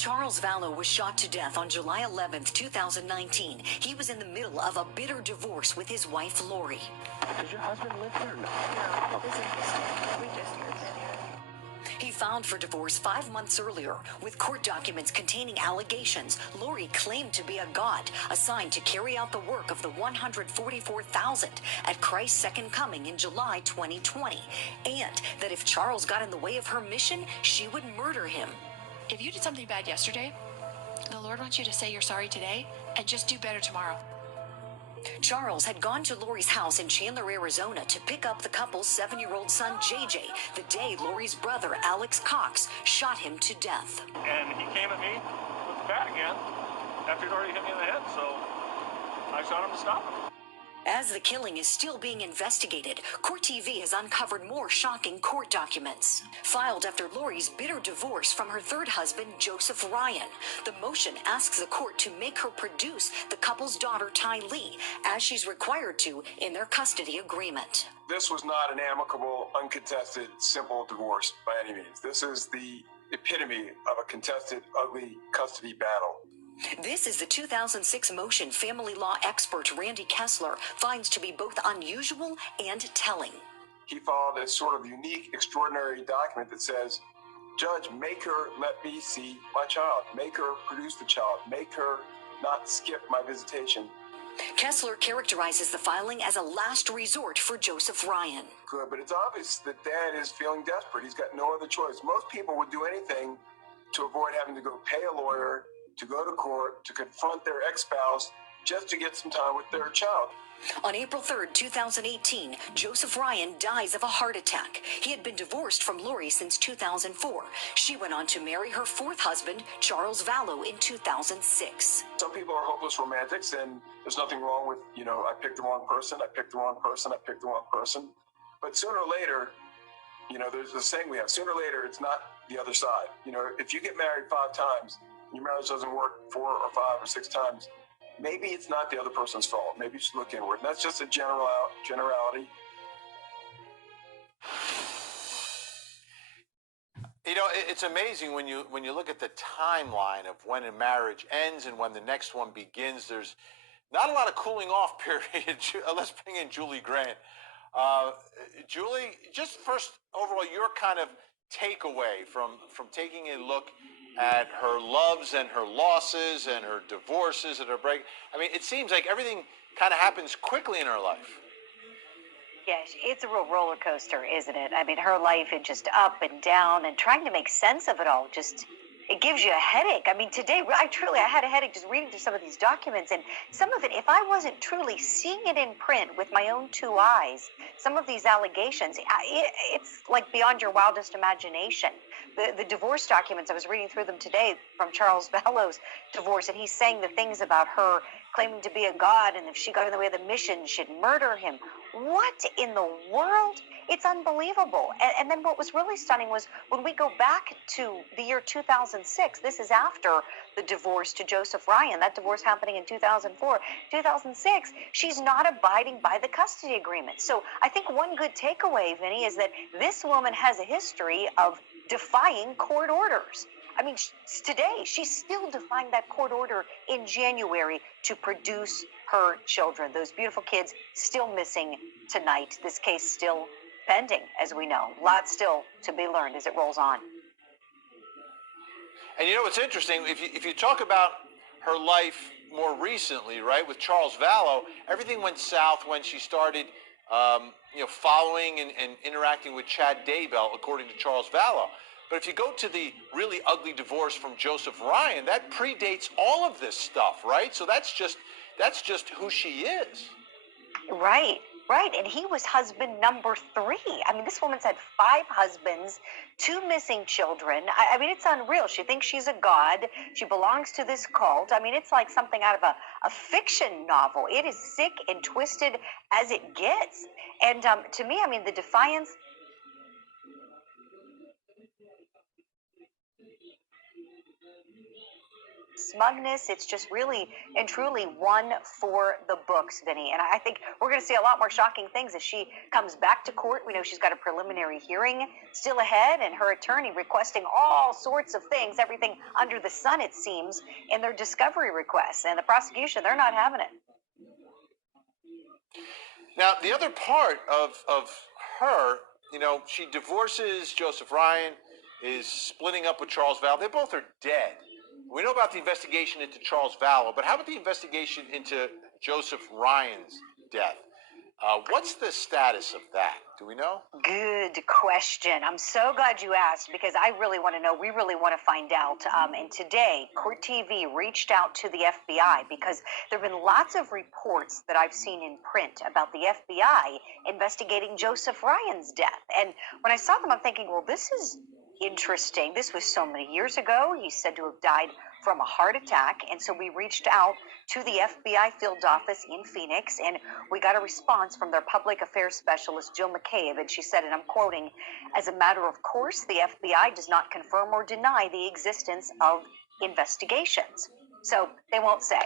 Charles Vallow was shot to death on July 11th, 2019. He was in the middle of a bitter divorce with his wife, Lori. Does your husband live here? No. No, it isn't his name. We just moved in here. He filed for divorce 5 months earlier. With court documents containing allegations, Lori claimed to be a god assigned to carry out the work of the 144,000 at Christ's second coming in July 2020, and that if Charles got in the way of her mission, she would murder him. If you did something bad yesterday, the Lord wants you to say you're sorry today and just do better tomorrow. Charles had gone to Lori's house in Chandler, Arizona to pick up the couple's 7-year-old son, JJ, the day Lori's brother, Alex Cox, shot him to death. And he came at me with the bat again after he'd already hit me in the head, so I shot him to stop him. As the killing is still being investigated, Court TV has uncovered more shocking court documents. Filed after Lori's bitter divorce from her third husband, Joseph Ryan. The motion asks the court to make her produce the couple's daughter, Ty Lee, as she's required to in their custody agreement. This was not an amicable, uncontested, simple divorce by any means. This is the epitome of a contested, ugly custody battle. This is the 2006 motion family law expert Randy Kessler finds to be both unusual and telling. He filed a sort of unique, extraordinary document that says, Judge, make her let me see my child. Make her produce the child. Make her not skip my visitation. Kessler characterizes the filing as a last resort for Joseph Ryan. Good, but it's obvious that Dad is feeling desperate. He's got no other choice. Most people would do anything to avoid having to go pay a lawyer, to go to court, to confront their ex-spouse, just to get some time with their child. On April 3rd, 2018, Joseph Ryan dies of a heart attack. He had been divorced from Lori since 2004. She went on to marry her fourth husband, Charles Vallow, in 2006. Some people are hopeless romantics, and there's nothing wrong with, I picked the wrong person, I picked the wrong person, I picked the wrong person. But sooner or later, there's this saying we have, sooner or later, it's not the other side. If you get married 5 times, your marriage doesn't work 4 or 5 or 6 times, maybe it's not the other person's fault. Maybe you should look inward. And that's just a generality. It's amazing when you look at the timeline of when a marriage ends and when the next one begins. There's not a lot of cooling off period. Let's bring in Julie Grant. Julie, just first, overall, your kind of takeaway from taking a look at her loves and her losses and her divorces and her break. I mean, it seems like everything kind of happens quickly in her life. Yes, it's a real roller coaster, isn't it? I mean, her life is just up and down, and trying to make sense of it all it gives you a headache. I mean, today, I had a headache just reading through some of these documents, and some of it, if I wasn't truly seeing it in print with my own 2 eyes, some of these allegations, it's like beyond your wildest imagination. The divorce documents, I was reading through them today from Charles Vallow's divorce, and he's saying the things about her claiming to be a god, and if she got in the way of the mission, she'd murder him. What in the world? It's unbelievable. And then what was really stunning was when we go back to the year 2006, this is after the divorce to Joseph Ryan, that divorce happening in 2004, 2006, she's not abiding by the custody agreement. So I think one good takeaway, Vinny, is that this woman has a history of defying court orders. I mean, today, she's still defying that court order in January to produce her children. Those beautiful kids still missing tonight. This case still pending, as we know. Lots still to be learned as it rolls on. And what's interesting, if you talk about her life more recently, right, with Charles Vallow, everything went south when she started, following and interacting with Chad Daybell, according to Charles Vallow. But if you go to the really ugly divorce from Joseph Ryan, that predates all of this stuff, right? So that's just who she is. Right. And he was husband number 3. I mean, this woman's had 5 husbands, 2 missing children. I mean, it's unreal. She thinks she's a god. She belongs to this cult. I mean, it's like something out of a fiction novel. It is sick and twisted as it gets. And to me, I mean, the defiance. smugness. It's just really and truly one for the books, Vinny. And I think we're going to see a lot more shocking things as she comes back to court. We know she's got a preliminary hearing still ahead, and her attorney requesting all sorts of things, everything under the sun, it seems, in their discovery requests. And the prosecution, they're not having it. Now, the other part of her, she divorces Joseph Ryan, is splitting up with Charles Vallow. They both are dead. We know about the investigation into Charles Vallow, but how about the investigation into Joseph Ryan's death? What's the status of that? Do we know? Good question. I'm so glad you asked because I really want to know. We really want to find out. And today, Court TV reached out to the FBI because there have been lots of reports that I've seen in print about the FBI investigating Joseph Ryan's death. And when I saw them, I'm thinking, well, this is interesting. This was so many years ago. He's said to have died from a heart attack. And so we reached out to the FBI field office in Phoenix, and we got a response from their public affairs specialist, Jill McCabe. And she said, and I'm quoting, "As a matter of course, the FBI does not confirm or deny the existence of investigations." So they won't say.